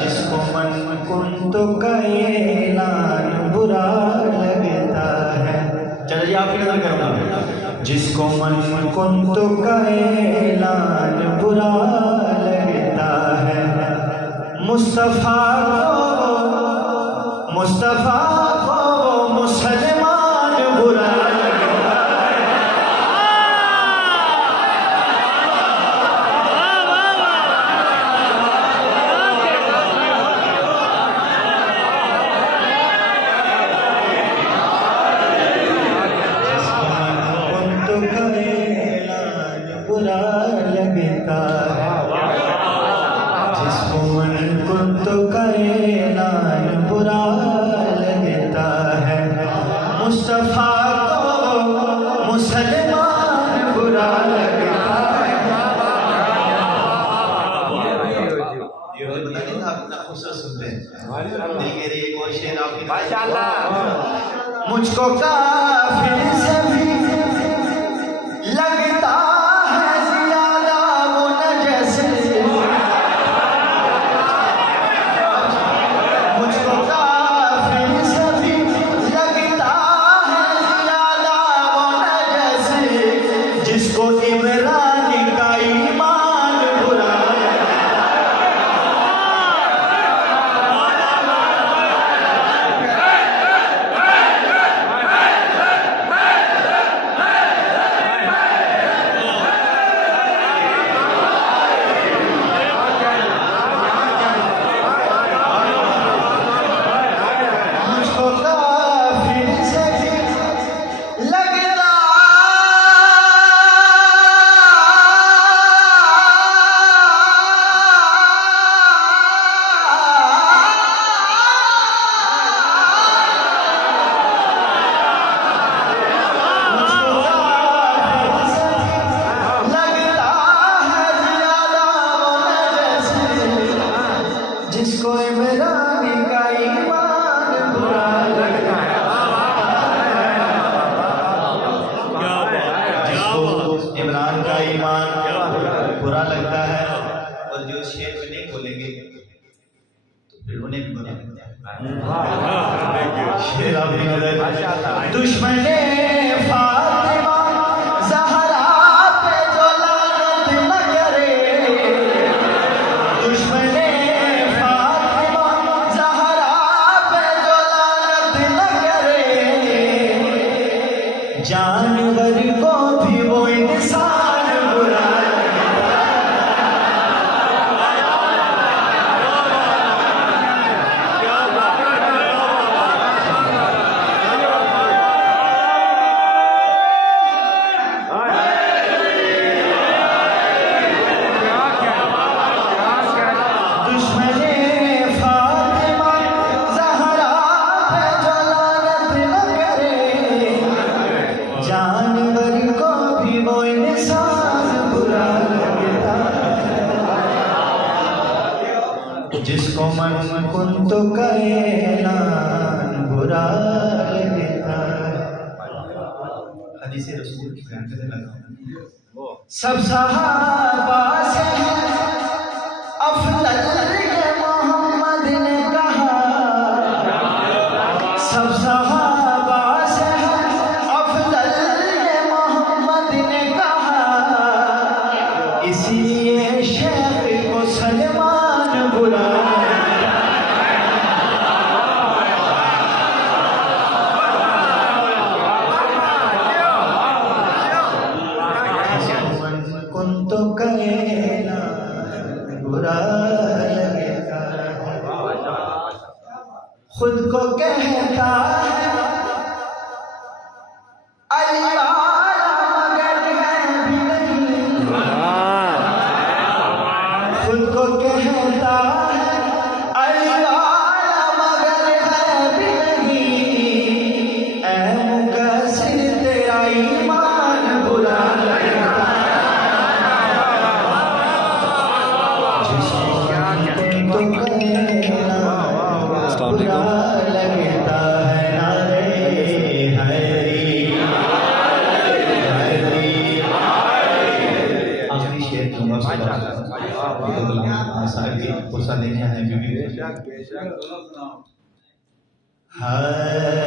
जिसको मन कुन तो का ऐलान बुरा लगता है। चलो जी आपकी नजर करूंगा। जिसको मन कुन तो का ऐलान बुरा लगता है, मुस्तफा को मुसलमान बुरा लगता है। बुरा लगता है, जिसको मन कुन तो का ऐलान बुरा लगता है, मुस्तफा को मुसलमान बुरा लगता है। ये बता नहीं था अपना खुद सुनते हैं। मेरे एक और शेर आपकी माशाअल्लाह। मुझको काफिर से भी लगता है ज़्यादा वो नजस, मुझको काफिर से भी लगता है ज़्यादा वो नजस, जिसको इमरान का ईमान बुरा जिसको इमरान का ईमान बुरा लगता है, जिसको इमरान का ईमान बुरा लगता है। और जो शेर में नहीं बोलेंगे तो फिर उन्हें भी बुरा लगता है। शेर आपकी नजर। दुश्मने फातिमा ज़हरा पे जो लानत न करे, दुश्मने जानवर को भी वो इंसान बुरा लगता है। दुश्मने फातिमा ज़हरा पे जो लानत न करे, जानवर को भी वो इंसान बुरा लगता है, जिसको मन कुन तो का ऐलान बुरा लगता है। हदीस रसूल की बयान करने लगा। सब सहाबा से अफजल ये मोहम्मद ने कहा, सब सहाबा से अफजल ये मोहम्मद ने कहा, इसलिए शेख को सलमान बुरा कुन तो का ऐलान बुरा लगता है। खुद को कहता है अली वाला मगर है भी नहीं, खुद को कहता है अली वाला मगर है भी नहीं, ऐ मुकस्सिर तेरा ईमान बुरा लगता है। आखिरी शेर दूंगा। तो गुलाम साहब की पुरसा देने आए बीबी। बेशक बेशक दोनों सुनाओ। हाय